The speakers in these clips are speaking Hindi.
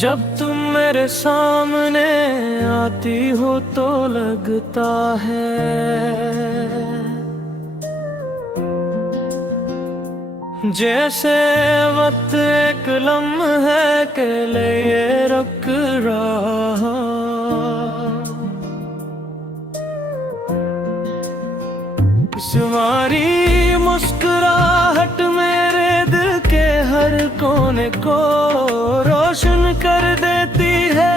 जब तुम मेरे सामने आती हो तो लगता है जैसे वक्त एक लम्हे के लिए रुक रहा। तुम्हारी मुस्कुराहट मेरे दिल के हर कोने को रोशन कर देती है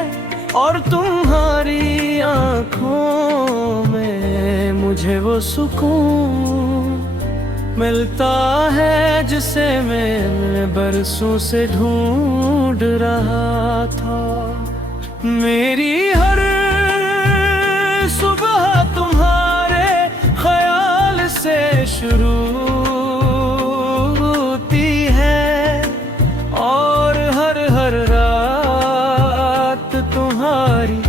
और तुम्हारी आँखों में मुझे वो सुकून मिलता है जिसे मैं बरसों से ढूंढ रहा था। मेरी हर सुबह तुम्हारे ख्याल से शुरू होती है और हर रात तुम्हारी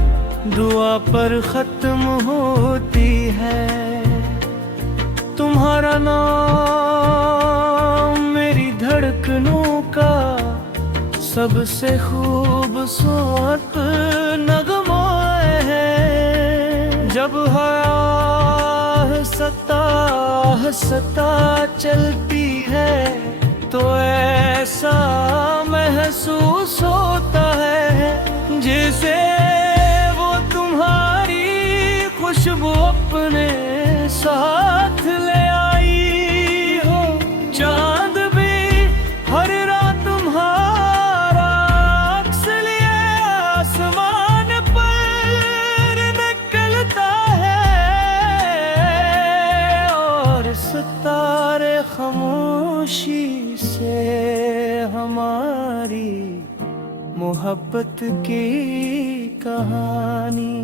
दुआ पर खत्म होती है। तुम्हारा नाम मेरी धड़कनों का सबसे खूबसूरत नगमा है। जब हंसता चलती है तो ऐसा महसूस होता है जैसे वो तुम्हारी खुशबू अपने साथ ले आई हो। चांद भी हर रात तुम्हारा अक्स लिए आसमान पर निकलता है और सितारे खामोशी से हमारी मोहब्बत की कहानी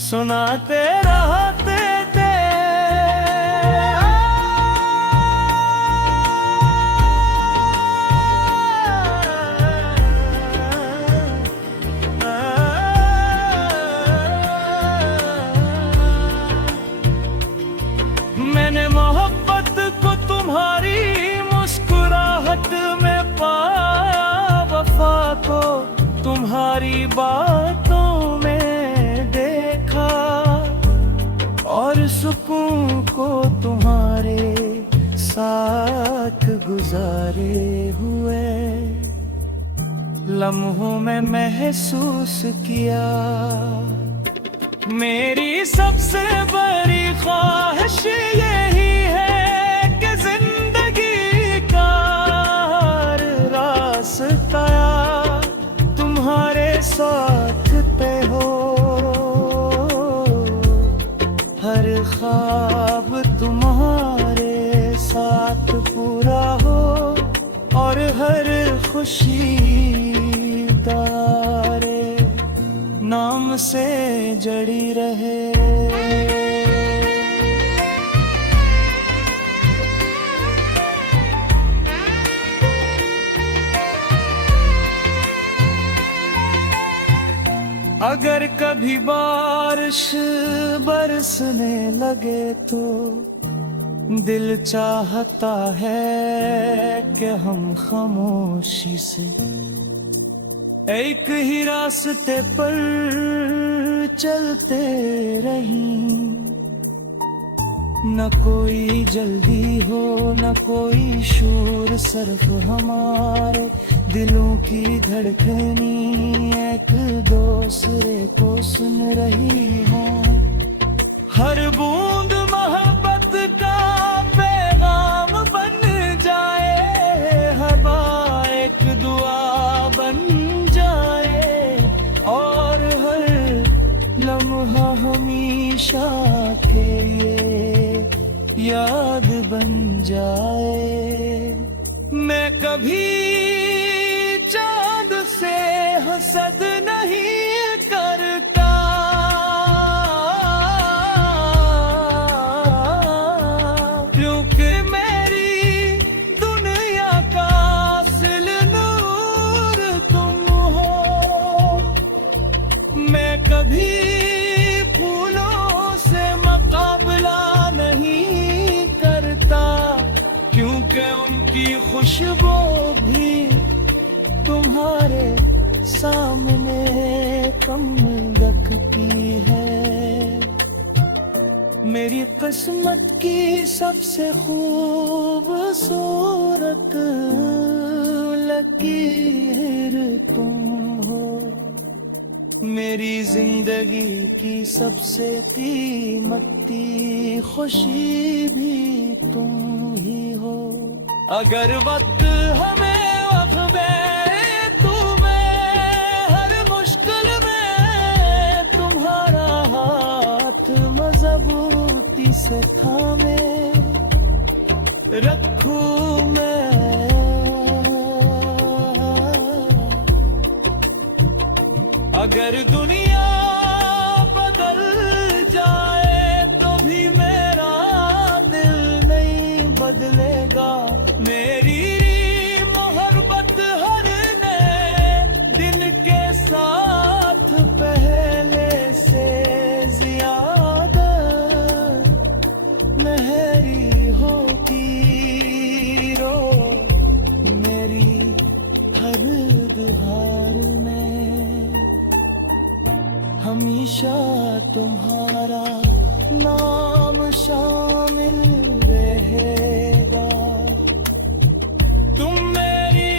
सुनाते रहते थे। मैंने मोहब्बत को तुम्हारी मुस्कुराहट में पाया, वफा को तुम्हारी बातों में देखा और सुकून को तुम्हारे साथ गुजारे हुए लम्हों में महसूस किया। मेरी सबसे बड़ी ख्वाहिश यही है कि जिंदगी का हर रास्ता तुम्हारे साथ पे हो, हर ख्वाब तुम्हारे साथ पूरा हो और हर खुशी तारे नाम से जड़ी रहे। अगर कभी बारिश बरसने लगे तो दिल चाहता है कि हम खामोशी से एक ही रास्ते पर चलते रहें। न कोई जल्दी हो न कोई शोर, सिर्फ हमारे दिलों की धड़कनी एक दूसरे को सुन रही हो। हर बूंद मोहब्बत का पैगाम बन जाए, हवा एक दुआ बन जाए और हर लम्हा हमेशा के लिए याद बन जाए। मैं कभी चांद से हसद नहीं करता, क्योंकि मेरी दुनिया का असल नूर तुम हो। मैं कभी फूलों से मुकाबला नहीं करता, क्योंकि उनकी खुशबू भी तुम्हारे सामने कम लगती है। मेरी किस्मत की सबसे खूबसूरत लकीर तुम हो। मेरी जिंदगी की सबसे कीमती खुशी भी तुम ही हो। अगर वक्त हमें वक़्फ़े तुम्हें हर मुश्किल में तुम्हारा हाथ मजबूती से थामे रखूं मैं। अगर दुनिया बदल जाए तो भी मेरा दिल नहीं बदलेगा। मेरी मोहब्बत हर नए दिन के साथ पहले से ज्यादा मेहरी होगी। रो मेरी हर दुहार में हमेशा तुम्हारा नाम शामिल रहेगा। तुम मेरी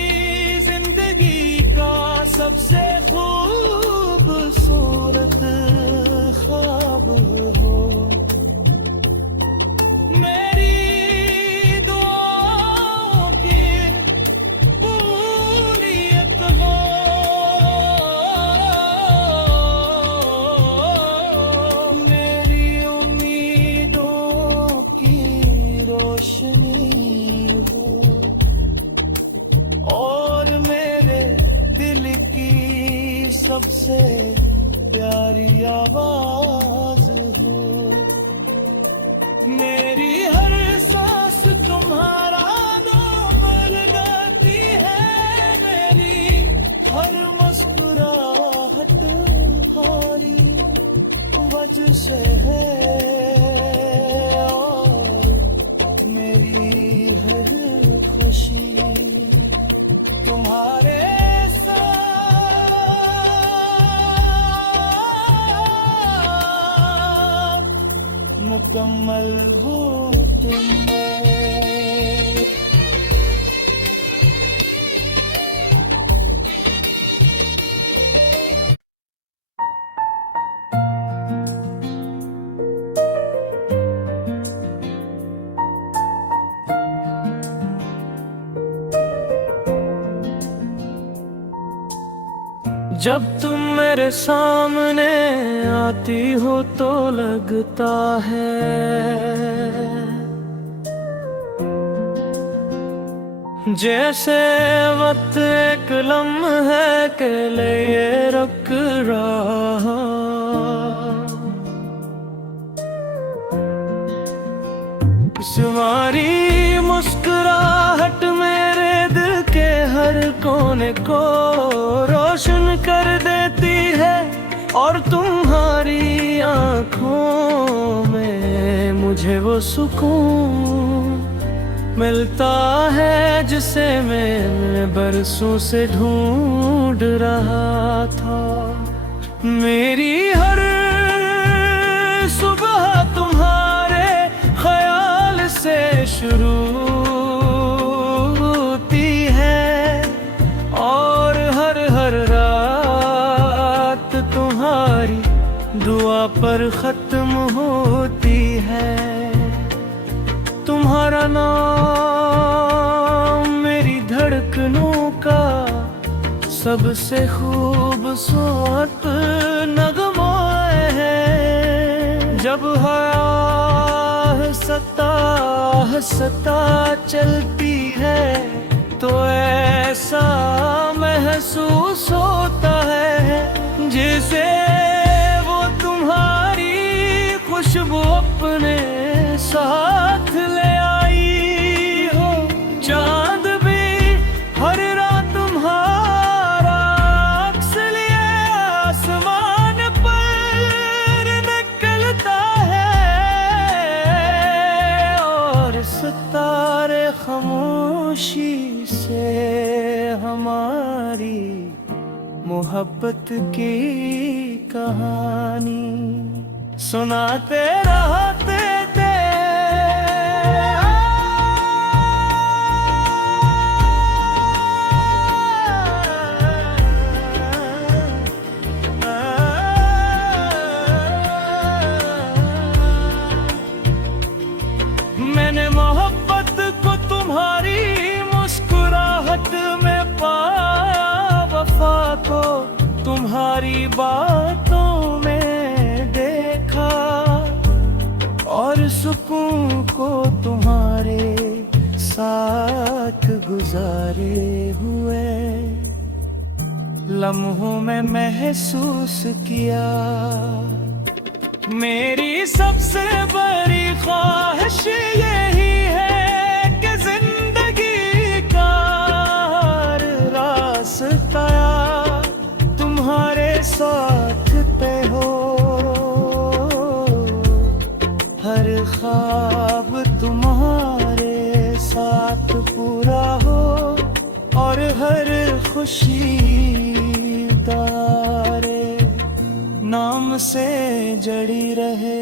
जिंदगी का सबसे खूबसूरत ख्वाब हो। मेरी दुआओं की पूरियत हो। मेरी उम्मीदों की रोशनी हो और मेरे दिल की सबसे प्यारी आवाज हो। मेरी हर सांस तुम्हारा नाम लगाती है। मेरी हर मुस्कुराहट तुम्हारी वजह से है और मेरी हर खुशी तुम्हारे साथ मुकम्मल हो तुम। जब तुम मेरे सामने आती हो तो लगता है जैसे वक्त एक लम्हे के लिए रुक रहा। तुम्हारी मुस्कुराहट मेरे दिल के हर कोने को रोशन कर देती है और तुम्हारी आँखों में मुझे वो सुकून मिलता है जिसे मैं बरसों से ढूंढ रहा था। मेरी हर सुबह तुम्हारे ख्याल से शुरू होती है और हर रात तुम्हारी दुआ पर खत्म होती है। तुम्हारा नाम मेरी धड़कनों का सबसे खूबसूरत नगमा है। जब हंसता चलती है तो ऐसा महसूस होता है जैसे वो तुम्हारी खुशबू अपने साथ ले आई हो। चांद भी हर रात तुम्हारा अक्स लिए आसमान पर निकलता है और सितारे खामोशी से हमारी मोहब्बत की कहानी सुनाते रहते थे। मैंने मोहब्बत को तुम्हारी मुस्कुराहट में पाया, वफा को तुम्हारी बातों में देखा, और सुकून को तुम्हारे साथ गुजारे हुए लम्हों में महसूस किया। मेरी सबसे बड़ी ख्वाहिश यही है कि जिंदगी का हर रास्ता तुम्हारे साथ पे हो, हर ख्वाब तुम्हारे साथ पूरा हो, और हर खुशी तारे नाम से जड़ी रहे।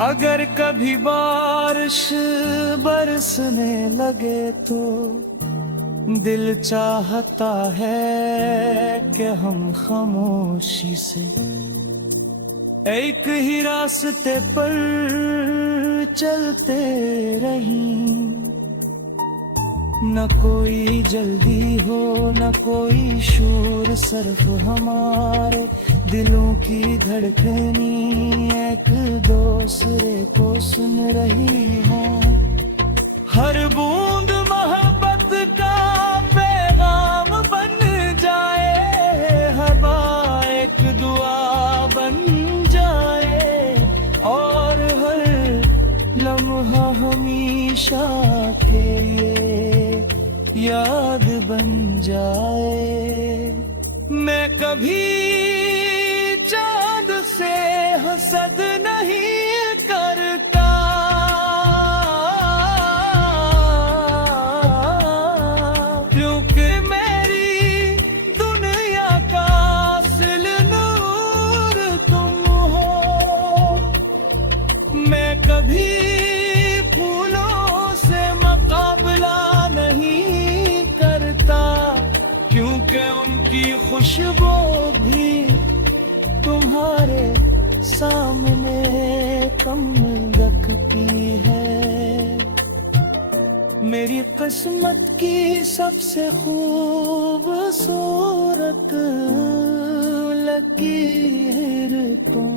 अगर कभी बारिश बरसने लगे तो दिल चाहता है कि हम खामोशी से एक ही रास्ते पर चलते रहें, न कोई जल्दी हो न कोई शोर, सिर्फ हमारे दिलों की धड़कनी एक दूसरे को सुन रही हो। हर बूंद मोहब्बत का पैगाम बन जाए, हवा एक दुआ बन जाए, और हर लम्हा हमेशा के लिए याद बन जाए। मैं कभी चांद से हसद नहीं करता, क्योंकि मेरी दुनिया का असल नूर तुम हो। मैं कभी फूलों से मुकाबला नहीं करता, क्योंकि उनकी खुशबू भी तुम्हारे सामने कम लगती है। मेरी किस्मत की सबसे खूबसूरत लकीर तुम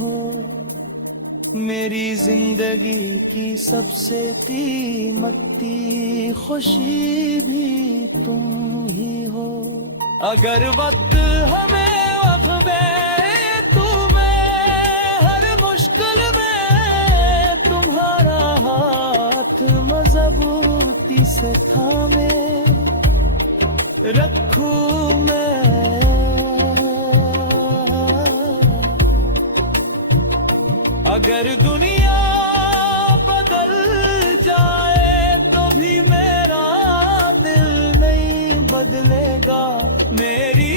हो, मेरी जिंदगी की सबसे कीमती खुशी भी तुम ही हो। अगर वक्त हमें वक़्फ़े तुम्हें हर मुश्किल में तुम्हारा हाथ मजबूती से थामे रखूं मैं। अगर दुनिया बदल जाए तो भी मेरा दिल नहीं बदलेगा। मेरी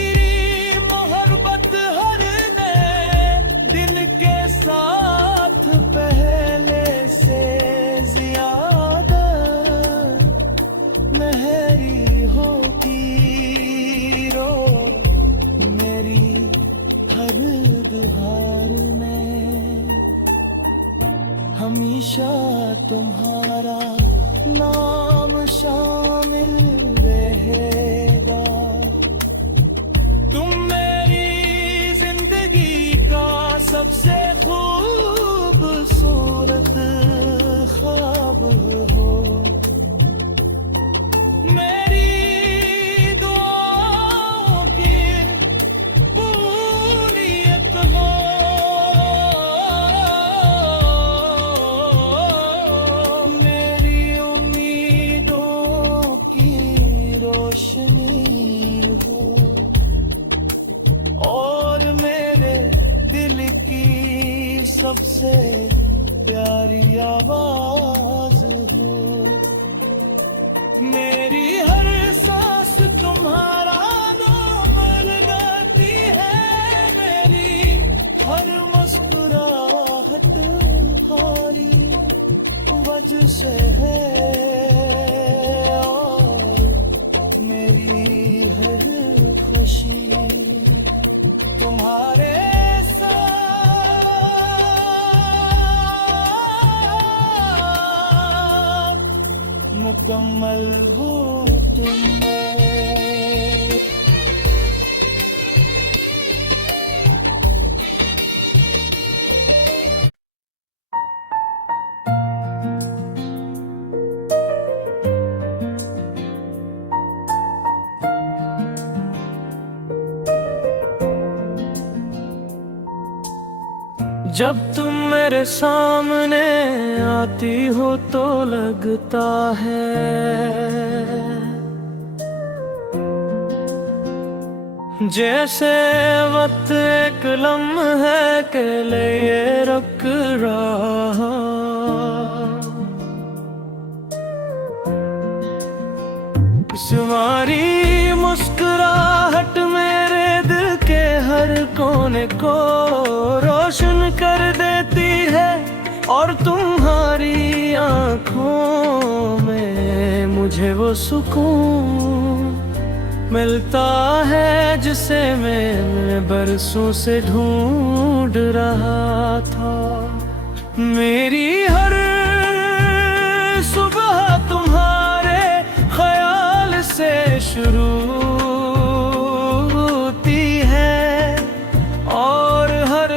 मोहब्बत हर नए दिन के साथ पहले से ज्यादा मेहरी होती रो मेरी हर दुहार में। हमेशा तुम्हारा नाम शामिल रहेगा। तुम मेरी जिंदगी का सबसे खूबसूरत ख्वाब हो। मेरी दुआओं की पूनियत हो। मेरी उम्मीदों सबसे प्यारी आवाज हो। मेरी हर सांस तुम्हारा नाम लगाती है, मेरी हर मुस्कुराहट तुम्हारी वजह से है, और मेरी हर खुशी तुम्हारे मुकम्मल हो तुम। जब तुम मेरे सामने आती हो तो लगता है जैसे वक्त एक लम्हे के लिए रुक रहा। तुम्हारी मुस्कुराहट मेरे दिल के हर कोने को रोशन कर देती है, और तुम्हारी आँखों में मुझे वो सुकून मिलता है जिसे मैं बरसों से ढूंढ रहा था। मेरी हर सुबह तुम्हारे ख्याल से शुरू होती है, और हर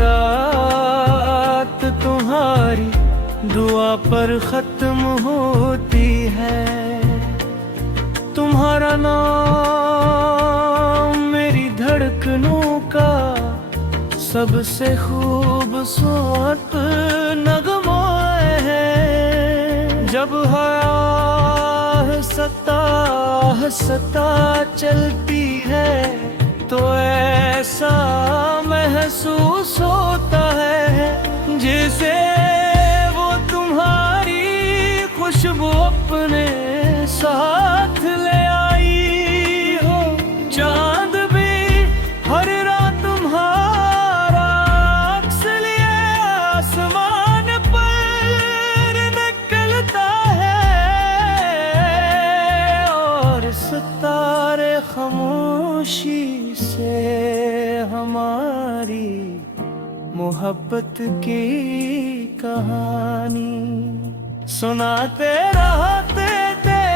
रात तुम्हारी दुआ पर खत्म होती है। तुम्हारा नाम मेरी धड़कनों का सबसे खूबसूरत नगमा है। जब हंसता चलती है तो ऐसा महसूस होता है जैसे वो तुम्हारी खुशबू अपने साथ ले आई हो। चांद भी हर रात तुम्हारा अक्स लिए आसमान पर निकलता है, और सितारे खामोशी से हमारी मोहब्बत की कहानी सुनाते रहते थे।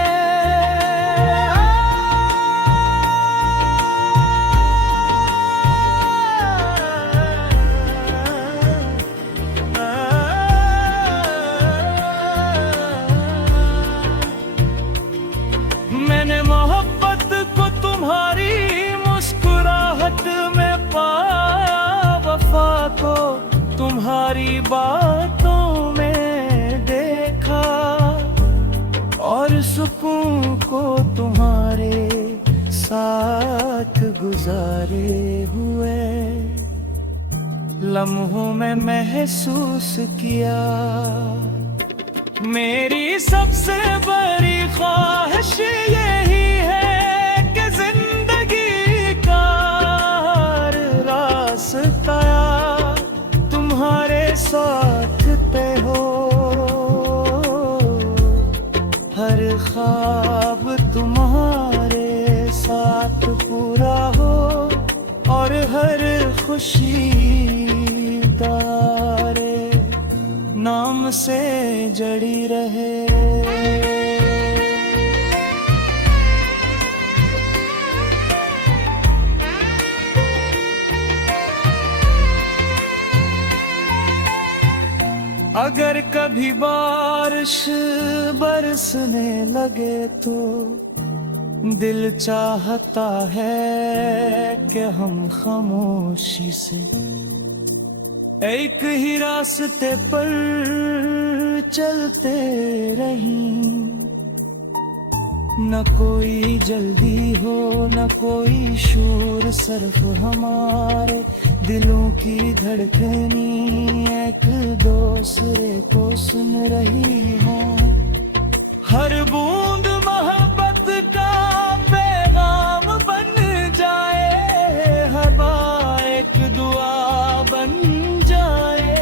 मैंने मोहब्बत को तुम्हारी मुस्कुराहट में पाया, वफा को तुम्हारी बातों में देखा, और सुकून को तुम्हारे साथ गुजारे हुए लम्हों में महसूस किया। मेरी सबसे बड़ी ख्वाहिश यही है कि जिंदगी का हर रास्ता तुम्हारे साथ पे हो, हर ख्वाब तुम्हारे साथ पूरा हो, और हर खुशी तारे नाम से जड़ी रहे। अगर कभी बारिश बरसने लगे तो दिल चाहता है कि हम खामोशी से एक ही रास्ते पर चलते रहें। न कोई जल्दी हो न कोई शोर, सिर्फ हमारे दिलों की धड़कनी एक दूसरे को सुन रही हो। हर बूंद मोहब्बत का पैगाम बन जाए, हवा एक दुआ बन जाए,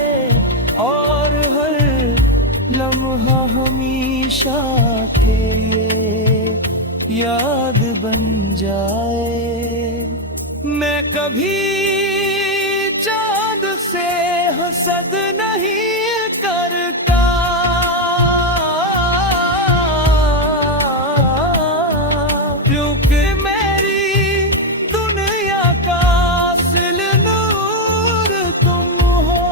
और हर लम्हा हमेशा के लिए याद बन जाए। मैं कभी चांद से हसद नहीं करता, क्योंकि मेरी दुनिया का असल नूर तुम हो।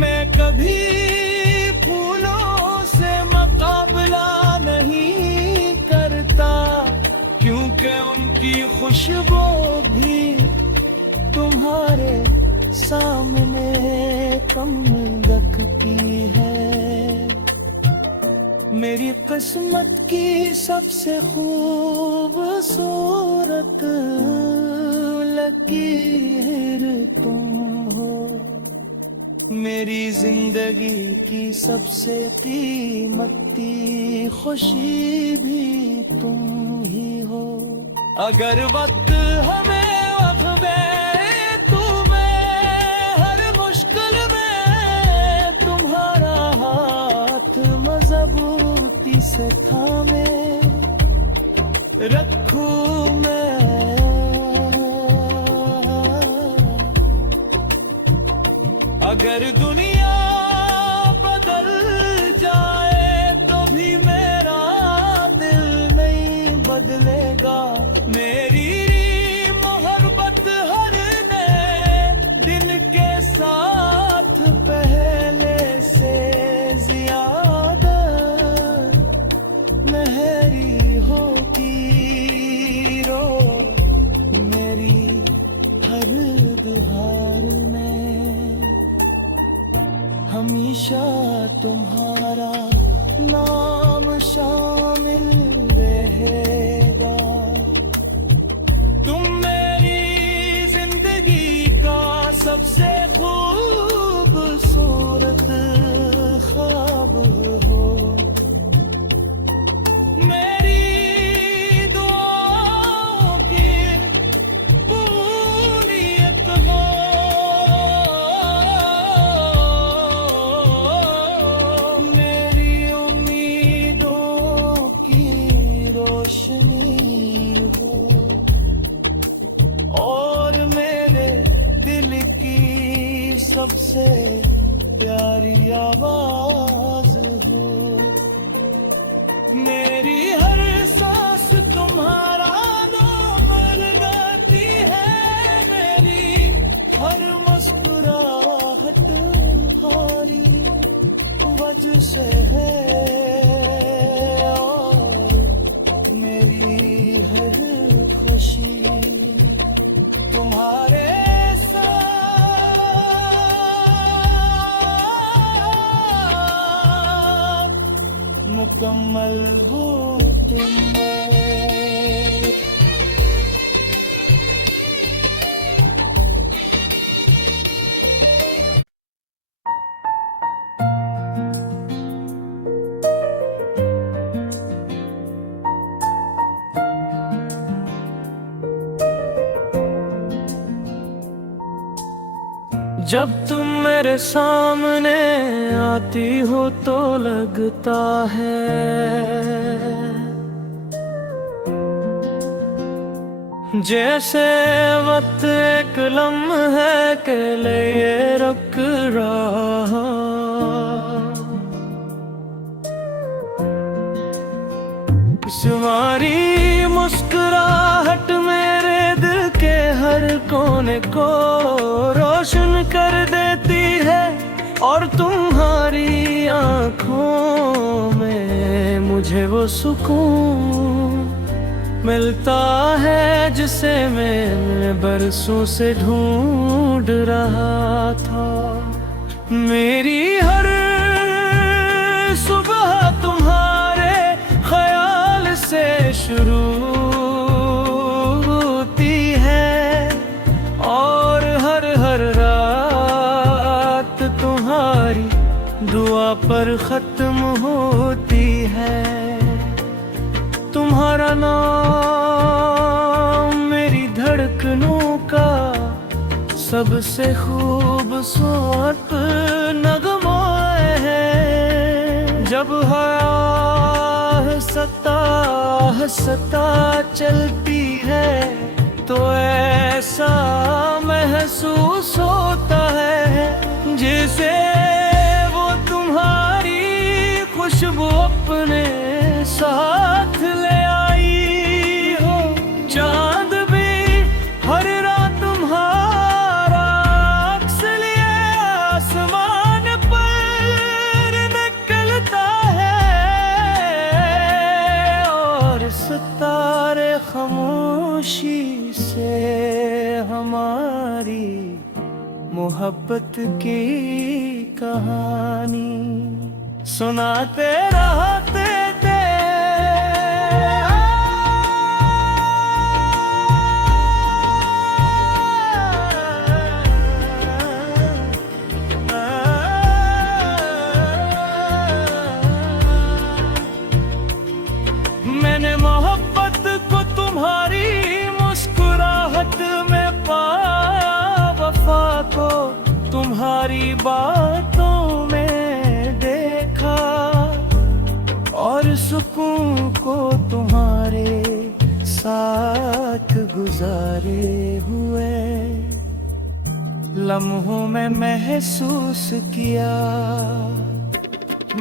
मैं कभी फूलों से मुकाबला नहीं करता, क्योंकि उनकी खुशबू भी तुम्हारे सामने कम लगती है। मेरी किस्मत की सबसे खूबसूरत लकीर तुम हो। मेरी जिंदगी की सबसे कीमती खुशी भी तुम ही हो। अगर वक्त हमें वक़्फ़े तुम्हें हर मुश्किल में तुम्हारा हाथ मजबूती से थामे रखूं मैं। अगर दुनिया बदल जाए तो भी मेरा दिल नहीं बदलेगा। मेरी मोहब्बत हर नए दिन के साथ पहले से ज्यादा मेहरी होती रो मेरी हर दुहार में। हमेशा तुम्हारा नाम शामिल रहेगा। तुम मेरी जिंदगी का सबसे खूबसूरत ख्वाब हो। मेरी दुआओं की पूनियत हो। मेरी उम्मीदों की रोशनी हो, और मेरे दिल की सबसे प्यारी आवाज हो। मेरी हर सांस तुम्हारा नाम लगाती है। मेरी हर मुस्कुराहट तुम्हारी वजह से है, और मेरी हर खुशी तुम्हारे मुकम्मल हो तुम। जब तुम मेरे सामने आती हो तो लगता है जैसे वक्त एक लम्हे के लिए रुक रहा। तुम्हारी मुस्कुराहट मेरे दिल के हर कोने को रोशन कर देती है, और तुम्हारी आँखों में मुझे वो सुकून मिलता है जिसे मैं बरसों से ढूंढ रहा था। मेरी हर सुबह तुम्हारे ख्याल से शुरू होती है, और हर रात दुआ पर खत्म होती है। तुम्हारा नाम मेरी धड़कनों का सबसे खूबसूरत नगमा है। जब हंसता चलती है तो ऐसा महसूस होता है जैसे वो तुम्हारी खुशबू अपने साथ ले आई हो। चांद भी हर रात तुम्हारा अक्स लिए आसमान पर निकलता है और सितारे खामोशी से हमारी मोहब्बत की कहानी सुनाते रहते थे। मैंने मोहब्बत को तुम्हारी मुस्कुराहट में पाया, वफा को तुम्हारी बातों में देखा और सुकून को तुम्हारे साथ गुजारे हुए लम्हों में महसूस किया।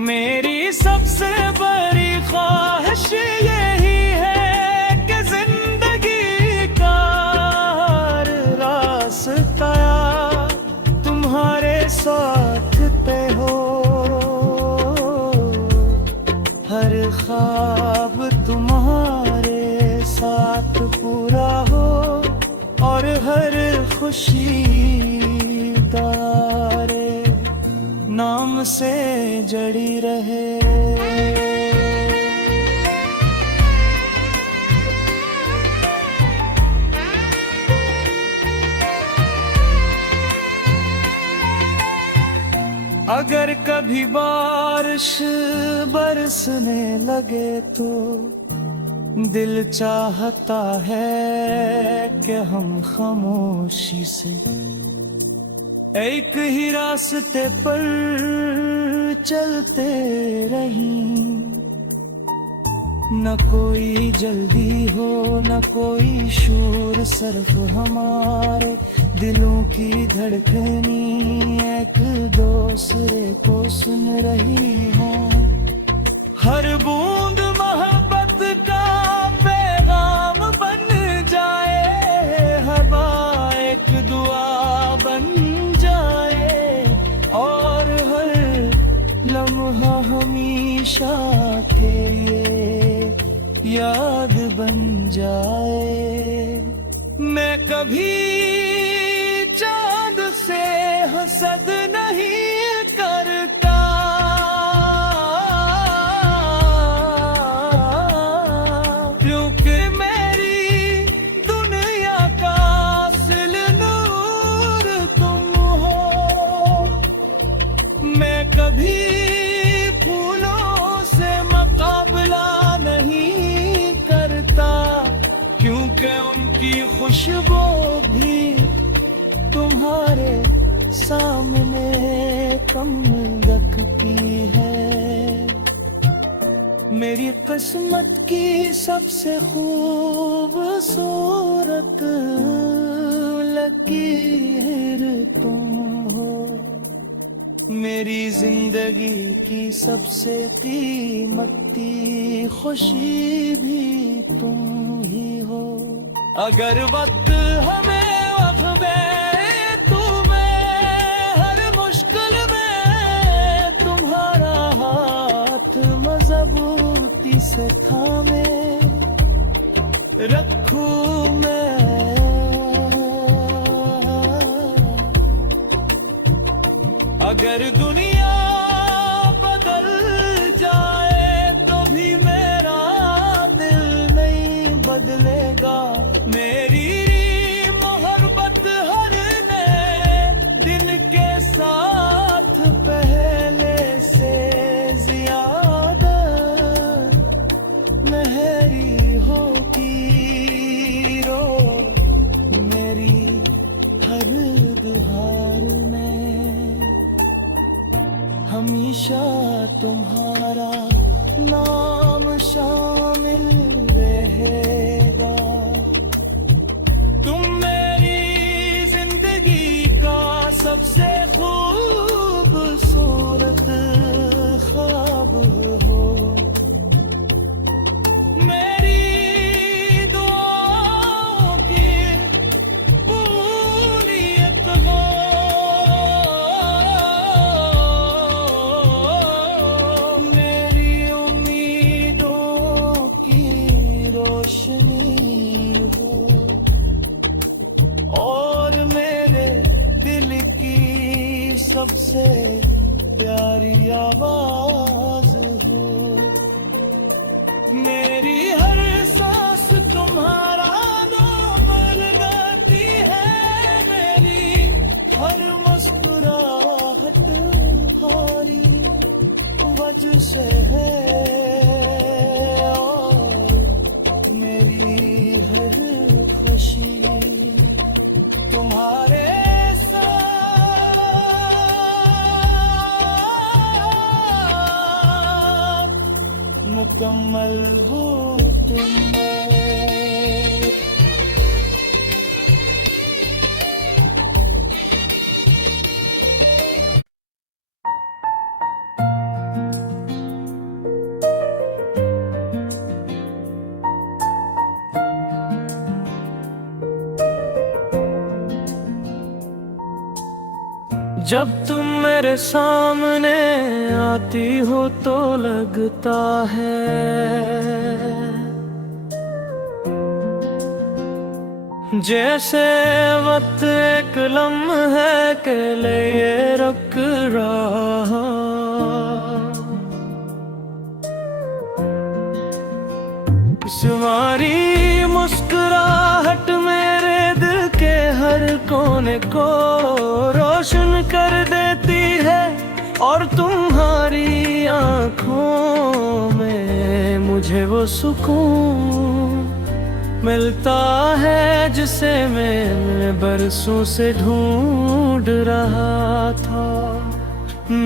मेरी सबसे बड़ी ख्वाहिश यही है कि जिंदगी का रास्ता तुम्हारे साथ पे हो। हर ख्वाब तुम्हारे साथ पूरा हो और हर खुशी तारे नाम से जड़ी रहे। अगर कभी बारिश बरसने लगे तो दिल चाहता है कि हम खामोशी से एक ही रास्ते पर चलते रहें। न कोई जल्दी हो न कोई शोर, सिर्फ हमारे दिलों की धड़कनी एक दूसरे को सुन रही हो। हर बूंद मोहब्बत का पैगाम बन जाए, हवा एक दुआ बन जाए और हर लम्हा हमेशा के याद बन जाए। मैं कभी चांद से हसद नहीं करता, क्योंकि मेरी दुनिया का असल नूर तुम हो। मैं कभी फूलों से मुकाबला नहीं करता, क्योंकि उनकी खुशबू भी तुम्हारे सामने कम लगती है। मेरी किस्मत की सबसे खूबसूरत लकीर तुम हो। मेरी जिंदगी की सबसे कीमती खुशी भी तुम ही हो। अगर वक्त हमें वक़्फ़े तुम्हें हर मुश्किल में तुम्हारा हाथ मजबूती से थामे रखूं मैं। अगर दुनिया बदल जाए तो भी मेरा दिल नहीं बदलेगा। मेरी मोहब्बत हर नए दिन के साथ पहले हमेशा तुम्हारा नाम शामिल रहेगा। तुम मेरी जिंदगी का सबसे खूबसूरत ख्वाब हो। मेरी दुआओं की कबूलियत हो। मेरी उम्मीदों की रोशनी हो और मेरे दिल की सबसे प्यारी आवाज हो। मेरी हर सांस तुम्हारा नाम लगाती है। मेरी हर मुस्कुराहट तुम्हारी वजह से है और मेरी हर खुशी तुम्हारे मुकम्मल हो तुम। जब तुम मेरे सामने आती हो तो लगता है जैसे वक्त एक लम्हे के लिए रुक रहा। तुम्हारी मुस्कुराहट मेरे दिल के हर कोने को रोशन कर देती है और तुम्हारी आँखों में मुझे वो सुकून मिलता है जिसे मैं बरसों से ढूंढ रहा था।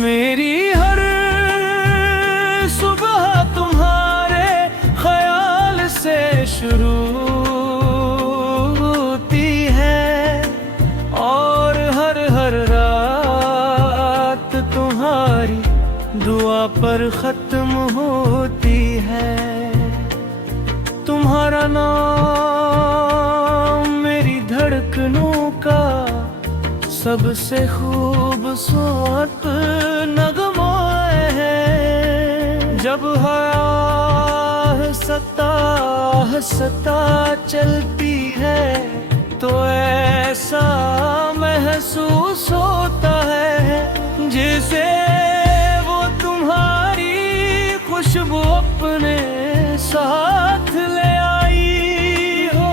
मेरी हर सुबह तुम्हारे ख्याल से शुरू होती है और हर रात तुम्हारी दुआ पर खत्म होती है। तुम्हारा नाम मेरी धड़कनों का सबसे खूबसूरत नगमा है। जब हंसता चलती है तो ऐसा महसूस होता है जैसे वो तुम्हारी खुशबू अपने साथ ले आई हो।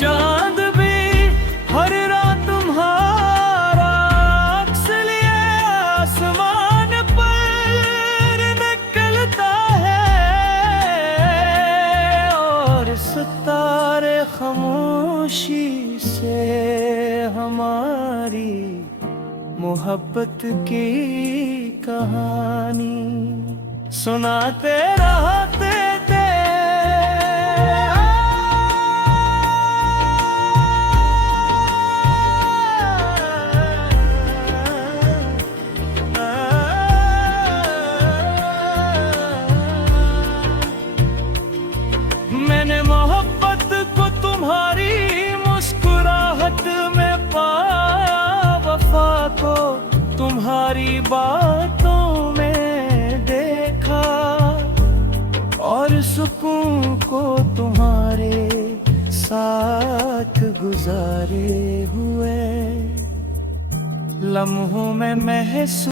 चांद भी हर रात तुम्हारा अक्स लिए आसमान पर निकलता है और सितारे खामोशी से हमारी मोहब्बत की कहानी सुनाते रहते थे। मैंने मोहब्बत को तुम्हारी मुस्कुराहट में पाया, वफा को तुम्हारी बातों में देखा और सुकून को तुम्हारे साथ गुजारे हुए लम्हों में महसूस